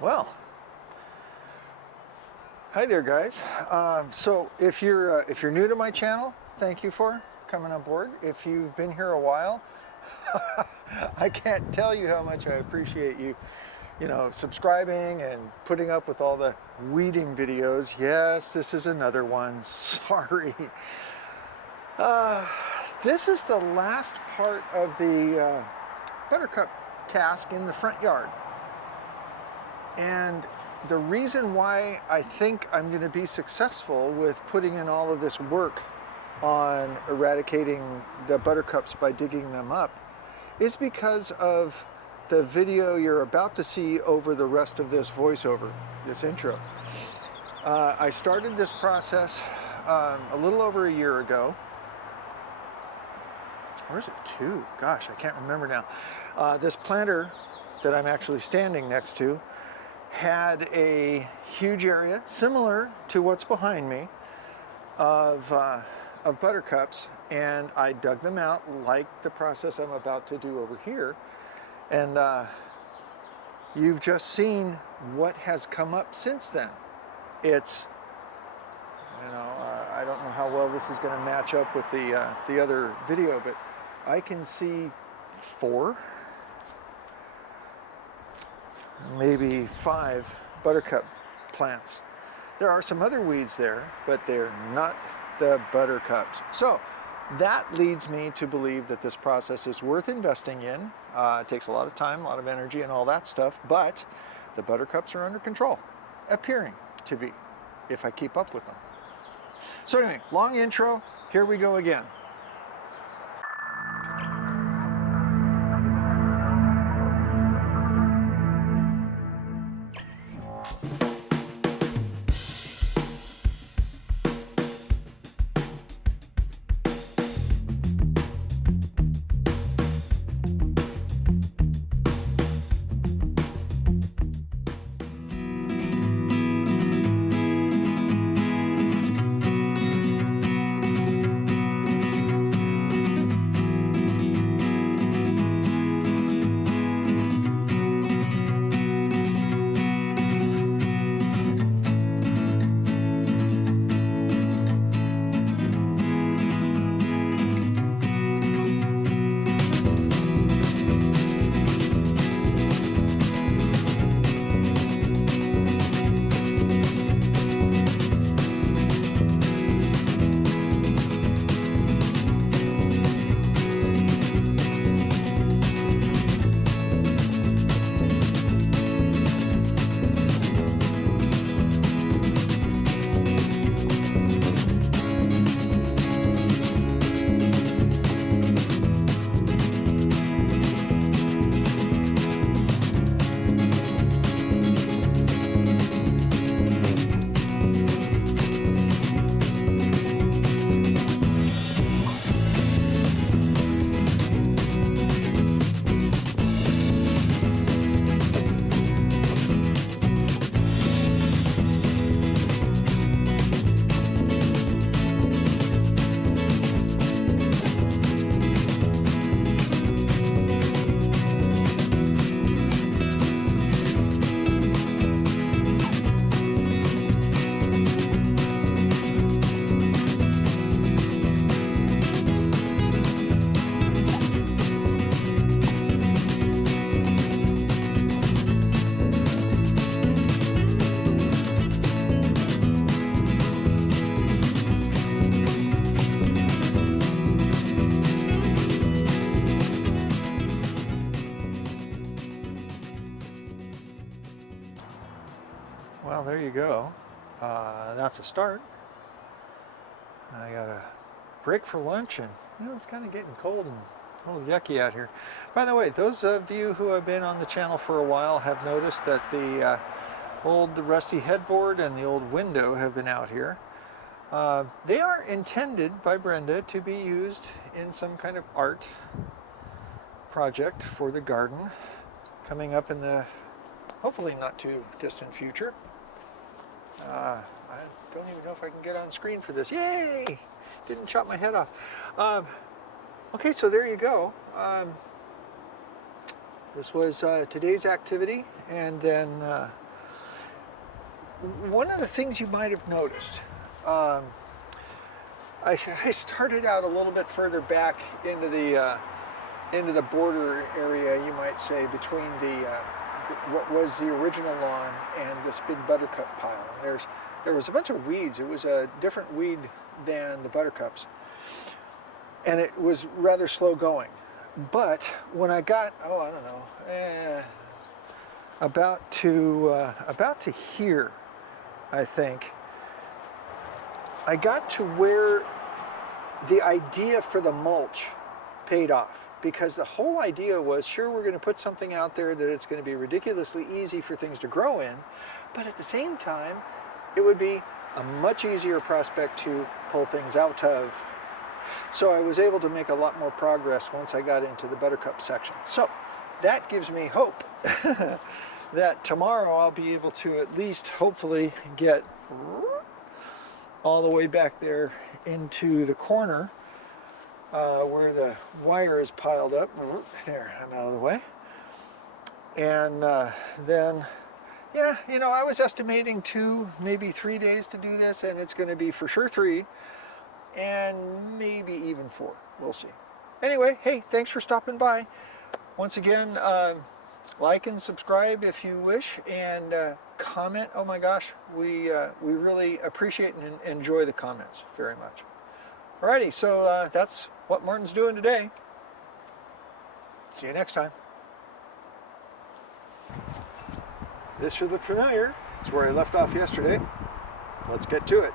Well, hi there, guys. So if you're new to my channel, thank you for coming on board. If you've been here a while, I can't tell you how much I appreciate you, subscribing and putting up with all the weeding videos. Yes, this is another one. Sorry. This is the last part of the Buttercup task in the front yard. And the reason why I think I'm going to be successful with putting in all of this work on eradicating the buttercups by digging them up is because of the video you're about to see over the rest of this voiceover, this intro. I started this process a little over a year ago. Or is it 2? Gosh, I can't remember now. This planter that I'm actually standing next to had a huge area similar to what's behind me of buttercups, and I dug them out like the process I'm about to do over here. And you've just seen what has come up since then. It's, I don't know how well this is going to match up with the other video, but I can see 4, maybe 5 buttercup plants. There are some other weeds there, but they're not the buttercups. So that leads me to believe that this process is worth investing in. It takes a lot of time, a lot of energy and all that stuff, but the buttercups are under control, appearing to be, if I keep up with them. So anyway, long intro, here we go again. Well, there you go. That's a start. I got a break for lunch, and it's kind of getting cold and a little yucky out here. By the way, those of you who have been on the channel for a while have noticed that the old rusty headboard and the old window have been out here. They are intended by Brenda to be used in some kind of art project for the garden coming up in the hopefully not too distant future. I don't even know if I can get on screen for this. Yay! Didn't chop my head off. Okay, so there you go. This was today's activity, and then one of the things you might have noticed, I started out a little bit further back into the border area, you might say, between what was the original lawn and this big buttercup pile. There was a bunch of weeds. It was a different weed than the buttercups, and it was rather slow going. But when I got, I don't know, about to here, I think, I got to where the idea for the mulch paid off, because the whole idea was, sure, we're going to put something out there that it's going to be ridiculously easy for things to grow in, but at the same time, it would be a much easier prospect to pull things out of. So I was able to make a lot more progress once I got into the buttercup section. So that gives me hope that tomorrow I'll be able to at least hopefully get all the way back there into the corner where the wire is piled up. There, I'm out of the way. And then, yeah, you know, I was estimating 2, maybe 3 days to do this, and it's going to be for sure 3, and maybe even 4. We'll see. Anyway, hey, thanks for stopping by. Once again, like and subscribe if you wish, and comment. Oh my gosh, we really appreciate and enjoy the comments very much. Alrighty, so that's what Martin's doing today. See you next time. This should look familiar. It's where I left off yesterday. Let's get to it.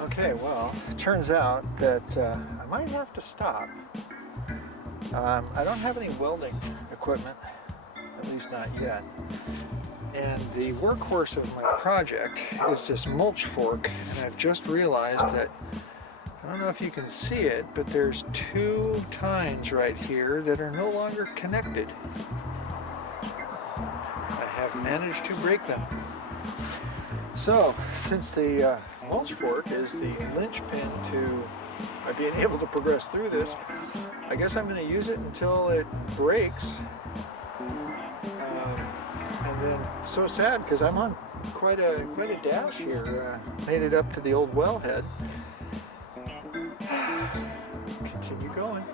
Okay, well, it turns out that I might have to stop. I don't have any welding equipment, at least not yet. And the workhorse of my project is this mulch fork, and I've just realized that, I don't know if you can see it, but there's 2 tines right here that are no longer connected. I have managed to break them. So, since the mulch fork is the linchpin to my being able to progress through this, I guess I'm going to use it until it breaks. And then, so sad, because I'm on quite a dash here. Made it up to the old wellhead. Continue going.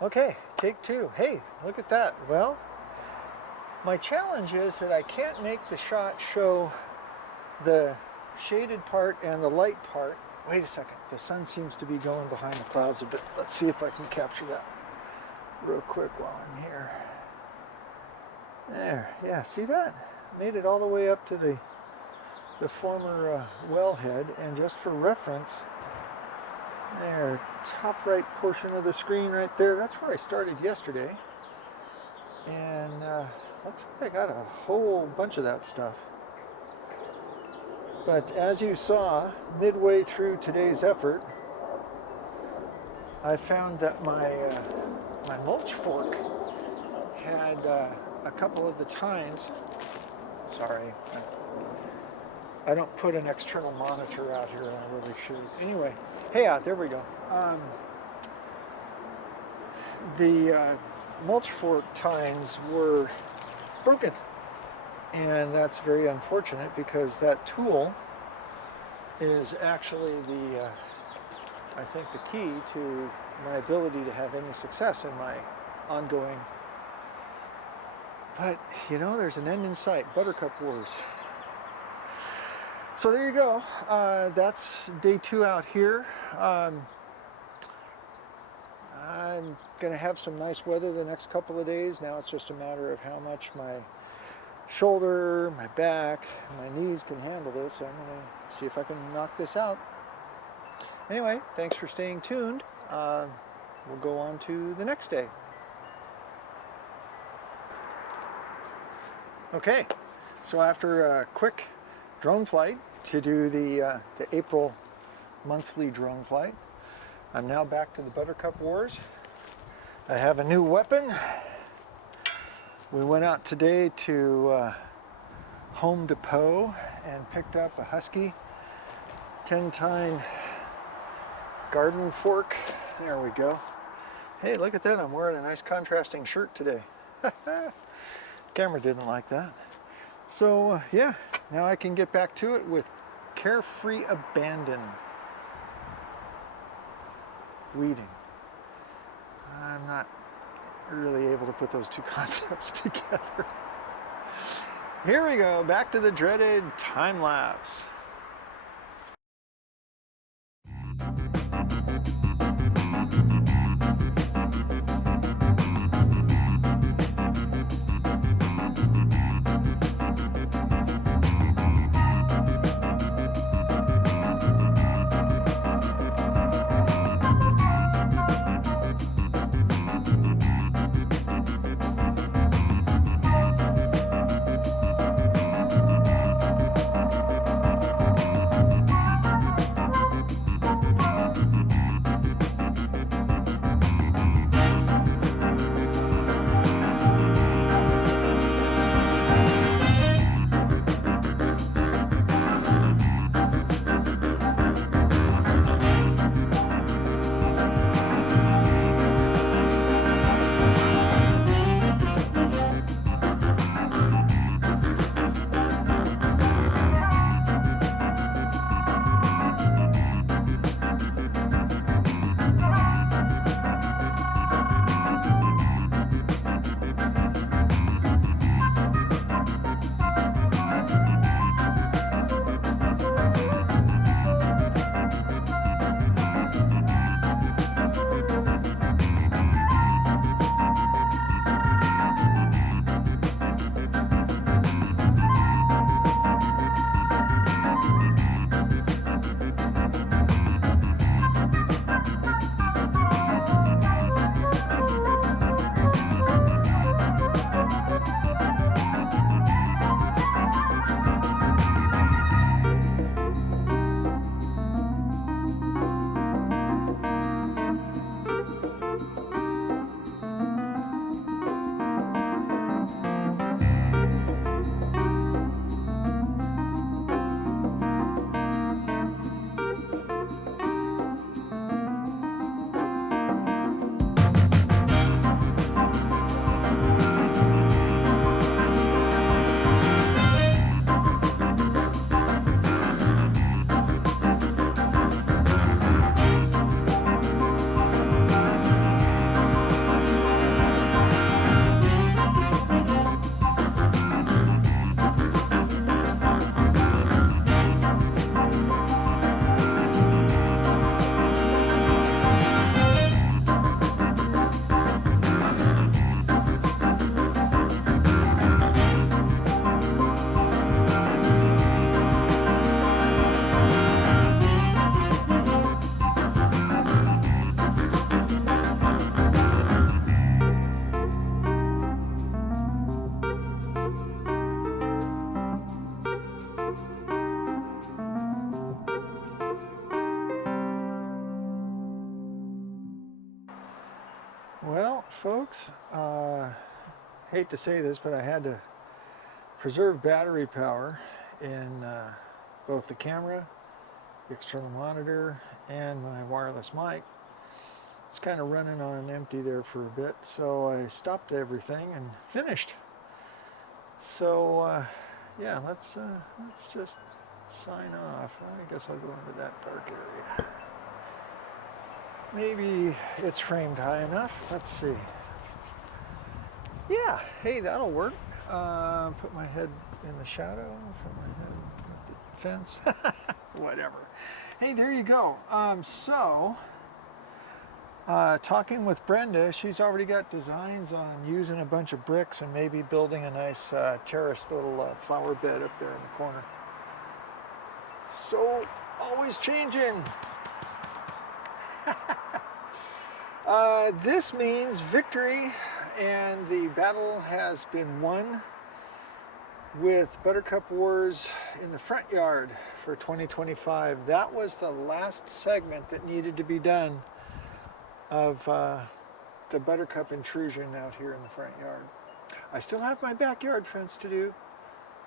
Okay, take two. Hey, look at that. Well, my challenge is that I can't make the shot show the shaded part and the light part. Wait a second, the sun seems to be going behind the clouds a bit. Let's see if I can capture that real quick while I'm here. There, yeah, see that? Made it all the way up to the former wellhead, and just for reference, there, top right portion of the screen right there, that's where I started yesterday. And looks like I got a whole bunch of that stuff. But as you saw, midway through today's effort, I found that my mulch fork had a couple of the tines. Sorry, I don't put an external monitor out here, and I really should. Anyway, hey, there we go. The mulch fork tines were broken, and that's very unfortunate because that tool is actually I think the key to my ability to have any success in my ongoing. But you know, there's an end in sight. Buttercup wars. So there you go. That's day 2 out here. I'm going to have some nice weather the next couple of days. Now it's just a matter of how much my shoulder, my back, my knees can handle this. So I'm going to see if I can knock this out. Anyway, thanks for staying tuned. We'll go on to the next day. Okay, so after a quick drone flight to do the April monthly drone flight, I'm now back to the Buttercup Wars. I have a new weapon. We went out today to Home Depot and picked up a Husky 10-tine garden fork. There we go. Hey, look at that. I'm wearing a nice contrasting shirt today. Camera didn't like that. So yeah, now I can get back to it with carefree abandon. Weeding. I'm not really able to put those two concepts together. Here we go, back to the dreaded time lapse. folks. Hate to say this, but I had to preserve battery power in both the camera, the external monitor, and my wireless mic. It's kind of running on empty there for a bit, so I stopped everything and finished. So yeah, let's just sign off. I guess I'll go into that dark area. Maybe it's framed high enough. Let's see. Yeah, hey, that'll work. Put my head in the shadow, put my head at the fence. Whatever. Hey, there you go. Talking with Brenda, she's already got designs on using a bunch of bricks and maybe building a nice terraced little flower bed up there in the corner. So, always changing. This means victory, and the battle has been won with Buttercup Wars in the front yard for 2025. That was the last segment that needed to be done of the Buttercup intrusion out here in the front yard. I still have my backyard fence to do.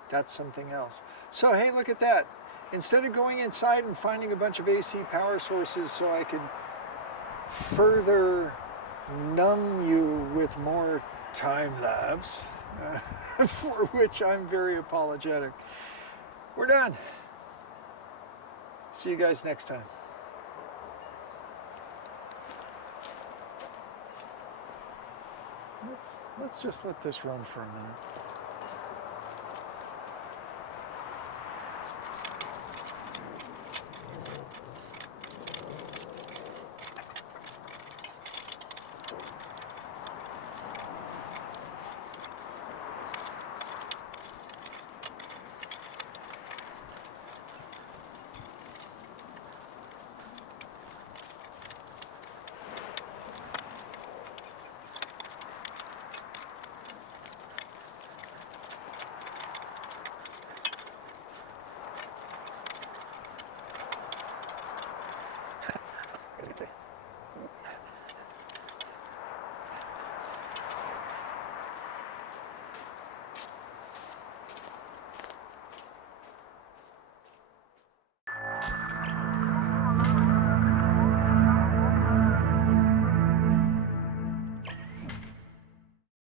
That's something else. So hey, look at that. Instead of going inside and finding a bunch of AC power sources so I could further numb you with more time lapse, for which I'm very apologetic. We're done. See you guys next time. Let's just let this run for a minute.